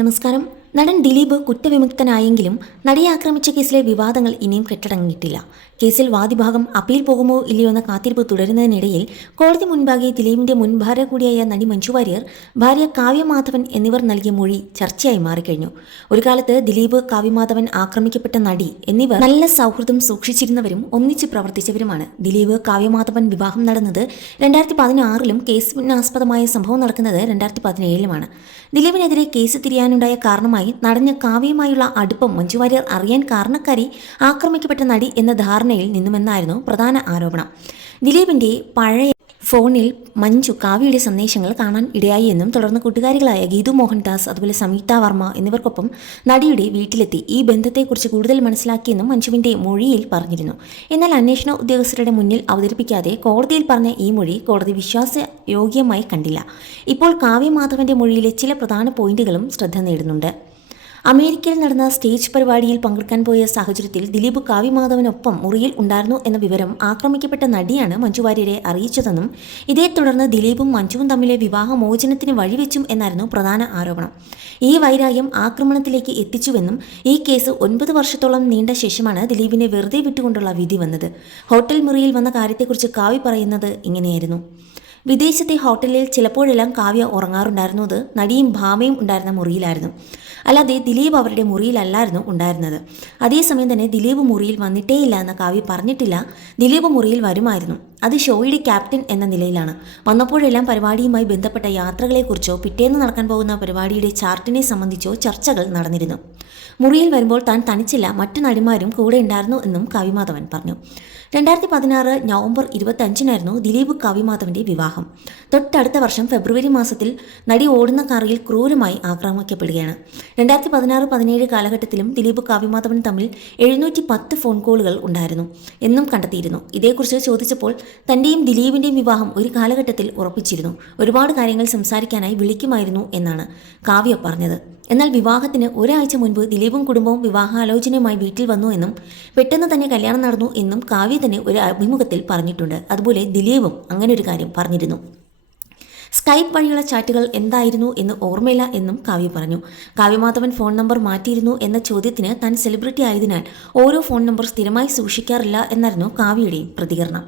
നമസ്കാരം. നടൻ ദിലീപ് കുറ്റവിമുക്തനായെങ്കിലും നടിയെ ആക്രമിച്ച കേസിലെ വിവാദങ്ങൾ ഇനിയും കെട്ടടങ്ങിയിട്ടില്ല. കേസിൽ വാദിഭാഗം അപ്പീൽ പോകുമോ ഇല്ലയോ എന്ന കാത്തിരിപ്പ് തുടരുന്നതിനിടയിൽ കോടതി മുൻപാകെ ദിലീപിന്റെ മുൻ ഭാര്യ കൂടിയായ നടി മഞ്ജു വാര്യർ, ഭാര്യ കാവ്യമാധവൻ എന്നിവർ നൽകിയ മൊഴി ചർച്ചയായി മാറിക്കഴിഞ്ഞു. ഒരു കാലത്ത് ദിലീപ്, കാവ്യമാധവൻ, ആക്രമിക്കപ്പെട്ട നടി എന്നിവർ നല്ല സൗഹൃദം സൂക്ഷിച്ചിരുന്നവരും ഒന്നിച്ച് പ്രവർത്തിച്ചവരുമാണ്. ദിലീപ്, കാവ്യമാധവൻ വിവാഹം നടന്നത് 2016-ലും കേസിനാസ്പദമായ സംഭവം നടക്കുന്നത് 2017-ലുമാണ്. ദിലീപിനെതിരെ കേസ് തിരിയാനുണ്ടായ കാരണമായി നടന് കാവ്യയുമായുള്ള അടുപ്പം മഞ്ജു വാര്യർ അറിയാൻ കാരണക്കാരി ആക്രമിക്കപ്പെട്ട നടി എന്ന ധാരണയിൽ നിന്നുമെന്നായിരുന്നു പ്രധാന ആരോപണം. ദിലീപിന്റെ പഴയ ഫോണിൽ മഞ്ജു കാവ്യയുടെ സന്ദേശങ്ങൾ കാണാൻ ഇടയായി എന്നും തുടർന്ന് കൂട്ടുകാരികളായ ഗീതു മോഹൻദാസ്, അതുപോലെ സംയുക്ത വർമ്മ എന്നിവർക്കൊപ്പം നടിയുടെ വീട്ടിലെത്തി ഈ ബന്ധത്തെക്കുറിച്ച് കൂടുതൽ മനസ്സിലാക്കിയെന്നും മഞ്ജുവിന്റെ മൊഴിയിൽ പറഞ്ഞിരുന്നു. എന്നാൽ അന്വേഷണ ഉദ്യോഗസ്ഥരുടെ മുന്നിൽ അവതരിപ്പിക്കാതെ കോടതിയിൽ പറഞ്ഞ ഈ മൊഴി കോടതി വിശ്വാസയോഗ്യമായി കണ്ടില്ല. ഇപ്പോൾ കാവ്യമാധവന്റെ മൊഴിയിലെ ചില പ്രധാന പോയിന്റുകളും ശ്രദ്ധ നേടുന്നുണ്ട്. അമേരിക്കയിൽ നടന്ന സ്റ്റേജ് പരിപാടിയിൽ പങ്കെടുക്കാൻ പോയ സാഹചര്യത്തിൽ ദിലീപ് കാവ്യമാധവനൊപ്പം മുറിയിൽ ഉണ്ടായിരുന്നു എന്ന വിവരം ആക്രമിക്കപ്പെട്ട നടിയാണ് മഞ്ജു വാര്യരെ അറിയിച്ചതെന്നും ഇതേ തുടർന്ന് ദിലീപും മഞ്ജുവും തമ്മിലെ വിവാഹമോചനത്തിന് വഴിവെച്ചും എന്നായിരുന്നു പ്രധാന ആരോപണം. ഈ വൈരാഗ്യം ആക്രമണത്തിലേക്ക് എത്തിച്ചുവെന്നും ഈ കേസ് 9 വർഷത്തോളം നീണ്ട ശേഷമാണ് ദിലീപിനെ വെറുതെ വിട്ടുകൊണ്ടുള്ള വിധി വന്നത്. ഹോട്ടൽ മുറിയിൽ വന്ന കാര്യത്തെക്കുറിച്ച് കാവ്യ പറയുന്നത് ഇങ്ങനെയായിരുന്നു: വിദേശത്തെ ഹോട്ടലിൽ ചിലപ്പോഴെല്ലാം കാവ്യ ഉറങ്ങാറുണ്ടായിരുന്നത് നടിയും ഭാമയും ഉണ്ടായിരുന്ന മുറിയിലായിരുന്നു. അല്ലാതെ ദിലീപ് അവരുടെ മുറിയിലല്ലായിരുന്നു ഉണ്ടായിരുന്നത്. അതേസമയം തന്നെ ദിലീപ് മുറിയിൽ വന്നിട്ടേയില്ല എന്ന് കാവ്യ പറഞ്ഞിട്ടില്ല. ദിലീപ് മുറിയിൽ വരുമായിരുന്നു. അത് ഷോയുടെ ക്യാപ്റ്റൻ എന്ന നിലയിലാണ്. വന്നപ്പോഴെല്ലാം പരിപാടിയുമായി ബന്ധപ്പെട്ട യാത്രകളെക്കുറിച്ചോ പിറ്റേന്ന് നടക്കാൻ പോകുന്ന പരിപാടിയുടെ ചാർട്ടിനെ സംബന്ധിച്ചോ ചർച്ചകൾ നടന്നിരുന്നു. മുറിയിൽ വരുമ്പോൾ താൻ തനിച്ചില്ല, മറ്റു നടിമാരും കൂടെ ഉണ്ടായിരുന്നു എന്നും കാവ്യമാധവൻ പറഞ്ഞു. 2016 നവംബർ 25-നായിരുന്നു ദിലീപ് കാവ്യമാധവന്റെ വിവാഹം. തൊട്ടടുത്ത വർഷം ഫെബ്രുവരി മാസത്തിൽ നടി ഓടുന്ന കാറിൽ ക്രൂരമായി ആക്രമിക്കപ്പെടുകയാണ്. 2016-17 കാലഘട്ടത്തിലും ദിലീപ് കാവ്യമാധവൻ തമ്മിൽ 710 ഫോൺ കോളുകൾ ഉണ്ടായിരുന്നു എന്നും കണ്ടെത്തിയിരുന്നു. ഇതേക്കുറിച്ച് ചോദിച്ചപ്പോൾ തന്റെയും ദിലീപിന്റെയും വിവാഹം ഒരു കാലഘട്ടത്തിൽ ഉറപ്പിച്ചിരുന്നു, ഒരുപാട് കാര്യങ്ങൾ സംസാരിക്കാനായി വിളിക്കുമായിരുന്നു എന്നാണ് കാവ്യ പറഞ്ഞത്. എന്നാൽ വിവാഹത്തിന് ഒരാഴ്ച മുൻപ് ദിലീപും കുടുംബവും വിവാഹാലോചനയുമായി വീട്ടിൽ വന്നു എന്നും പെട്ടെന്ന് തന്നെ കല്യാണം നടന്നു എന്നും കാവ്യ തന്നെ ഒരു അഭിമുഖത്തിൽ പറഞ്ഞിട്ടുണ്ട്. അതുപോലെ ദിലീപും അങ്ങനെ ഒരു കാര്യം പറഞ്ഞിരുന്നു. സ്കൈപ്പ് വഴിയുള്ള ചാറ്റുകൾ എന്തായിരുന്നു എന്ന് ഓർമ്മയില്ല എന്നും കാവ്യ പറഞ്ഞു. കാവ്യമാധവൻ ഫോൺ നമ്പർ മാറ്റിയിരുന്നു എന്ന ചോദ്യത്തിന് താൻ സെലിബ്രിറ്റി ആയതിനാൽ ഓരോ ഫോൺ നമ്പർ സ്ഥിരമായി സൂക്ഷിക്കാറില്ല എന്നായിരുന്നു കാവ്യയുടെയും പ്രതികരണം.